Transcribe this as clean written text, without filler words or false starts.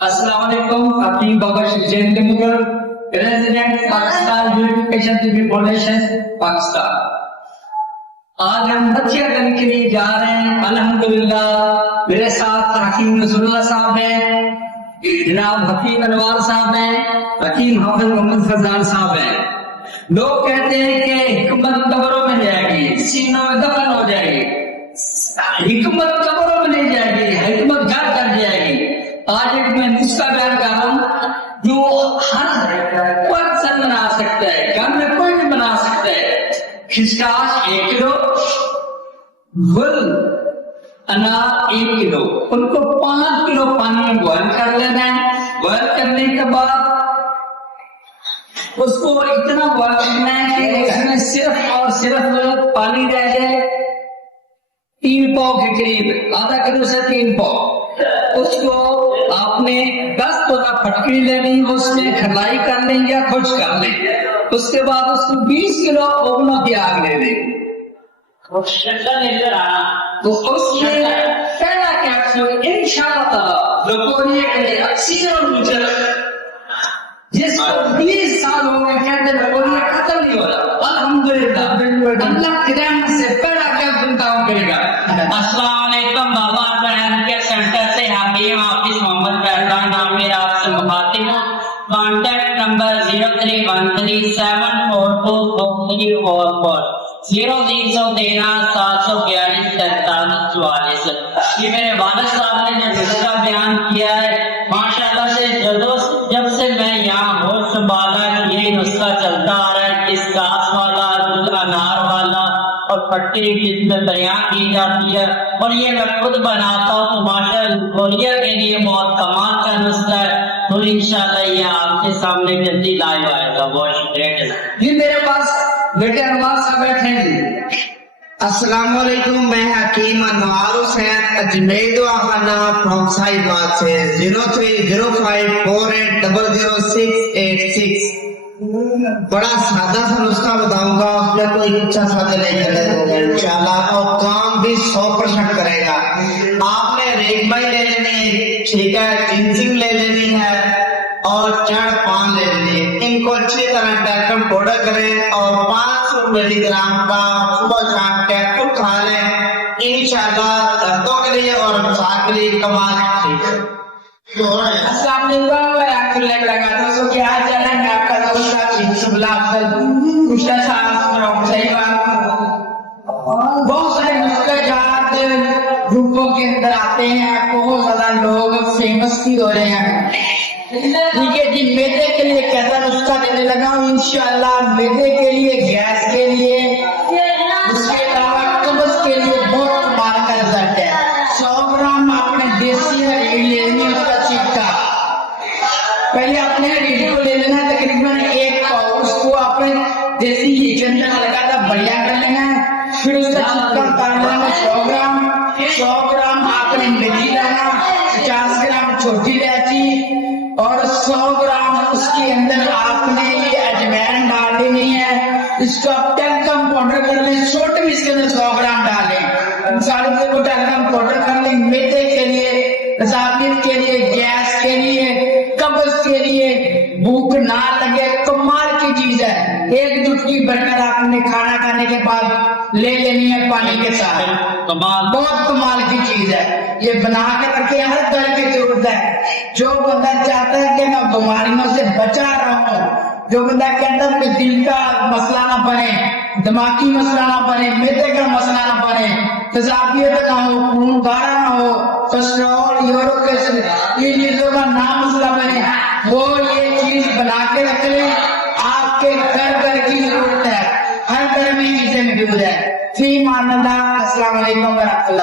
السلام علیکم. Hakeem Babar Jain temple president Pakistan unification T V foundation Pakistan. آج ہم بچیاں کرنے کے لیے جا رہے ہیں. الحمدللہ میرے ساتھ حکیم رسول اللہ صاحب ہیں, جناب حکیم انوار صاحب ہیں, حکیم حافظ محمد فضان صاحب ہیں. لوگ کہتے ہیں کہ حکمت قبروں میں جائے گی, سینوں میں دفن ہو جائے گی. حکمت قبروں میں نہیں جائے گی, حکمت گھر کر جائے گی. آج ایک میں نسخہ بیان کر رہا ہوں جو ہر کوئی انسان بنا سکتا ہے, گھر میں کوئی بھی بنا سکتا ہے. خشخاش 1 کلو, گل انار 1 کلو, ان کو 5 کلو پانی میں بوائل کر لینا ہے. بوائل کرنے کے بعد اس کو اتنا بوائل کرنا ہے کہ اس میں صرف اور صرف پانی رہ جائے 3 پاؤ کے قریب, آدھا کلو سے 3 پاؤ. اس کو آپ نے 10 تولا پھٹکری لینی, اس میں کھلائی کر لیں یا خشک کر لیں. اس کے بعد اس کو 20 کلو اوگنوں کی آگ لے دیں. تو اس میں پہلا کیپسول انشاءاللہ تعالی لوگوں کے اکثر اور مجھل جس کو 20 سال ہو گئے کہتے لوگوں ختم نہیں ہو رہا. الحمدللہ اللہ کی رحمت سے پہلا کیپسول کام کرے گا. السلام علیکم. بابا بہن کے سینٹر سے حکیم حافظ محمد فیضان نام میرا آپ سے مخاطب ہوں. کانٹیکٹ نمبر 0313742444 0313 یہ میرے والد صاحب نے جو نسخہ بیان کیا ہے, ماشاءاللہ سے جب سے میں یہاں ہوش سنبھالا یہی نسخہ چلتا آ رہا ہے. کشکاش والا, انار والا اور پٹی جس میں بیان کی جاتی ہے, اور یہ میں خود بناتا ہوں. تو ماشاءاللہ گولیاں کے لیے بہت کمال کا نسخہ ہے. تو انشاءاللہ یہ آپ کے سامنے جلدی لائیو آئے گا. بہت شکریہ. جی میرے پاس بیٹے انوار صاحب بیٹھے ہیں. جی السلام علیکم, میں حکیم انوار حسین اجمیر دعاخانہ فرام سائباد سے 030548000686. بڑا سادہ سا نسخہ بتاؤں گا, اس میں کوئی اچھا سادہ نہیں کرے دوں گا انشاءاللہ, اور کام بھی 100% کرے گا. آپ نے ریگ بائی لے لینی ہے, ٹھیک ہے, جنسنگ لے لینی ہے اور چڑ پان لے لینی ہے. ان کو اچھی طرح ٹیکٹم پاؤڈر کریں اور 500 ملی گرام کا صبح شام ٹیکٹم کھا لیں. انشاءاللہ دردوں کے لیے اور مساج کے لیے کمال. ٹھیک ہے. السلام علیکم, میں آپ کو لگاتا ہوں کہ آج جانا ہے. میں آپ کا دوست بہت سارے نسخات گروپوں کے اندر آتے ہیں, بہت زیادہ لوگ فیمس بھی ہو رہے ہیں. ٹھیک ہے جی, میدے کے لیے کیسا نسخہ دینے لگا ہوں انشاءاللہ. میدے کے لیے, گیس کے لیے, اس کے علاوہ قبض کے لیے بہت کمال کا رزلٹ ہے. 100 گرام آپ نے دیسی ہری لینی, اس کا چکا پہلے اپنے ہری کو لے لینا ہے تقریباً 1 پاؤ. اس کو آپ نے دیسی گھی کے اندر ہلکا سا بڑھیا کر لینا ہے. پھر اس کا چکا اتار لینا 100 گرام آپ نے میتھی لینا, 50 گرام چھوٹی الائچی اور 100 گرام اس کے اندر آپ نے یہ اجوائن ڈال دینی ہے. اس کو آپ ٹیلکم پاؤڈر کر لیں, چھوٹے بھی اس کے اندر 100 گرام ڈالیں. سارے کو ٹیلکم پاؤڈر کر لیں. میدے کے لیے, رسابیت کے لیے, گیس کے لیے, قبض کے لیے, بھوک نہ لگے, کمال کی چیز ہے. 1 چٹکی بھر کر آپ نے کھانا کھانے کے بعد لے لینی ہے پانی کے ساتھ. بہت کمال کی چیز ہے. یہ بنا کے رکھے, ہر طرح کی ضرورت ہے. جو بندہ چاہتا ہے کہ میں بیماریوں سے بچا رہا ہوں, جو بندہ کہتا ہے کہ دل کا مسئلہ نہ بنے, دماغی مسئلہ نہ بنے, میدے کا مسئلہ نہ بنے, تذابیت نہ ہو, خون گارا نہ ہو, کولیسٹرول, یورک ایسڈ, ان چیزوں کا نہ مسئلہ بنے, وہ یہ چیز بنا کے رکھ لیں. آپ کے گھر کی ضرورت ہے, ہر گھر میں چیزیں موجود ہے. فی امان اللہ. السلام علیکم ورحمۃ اللہ.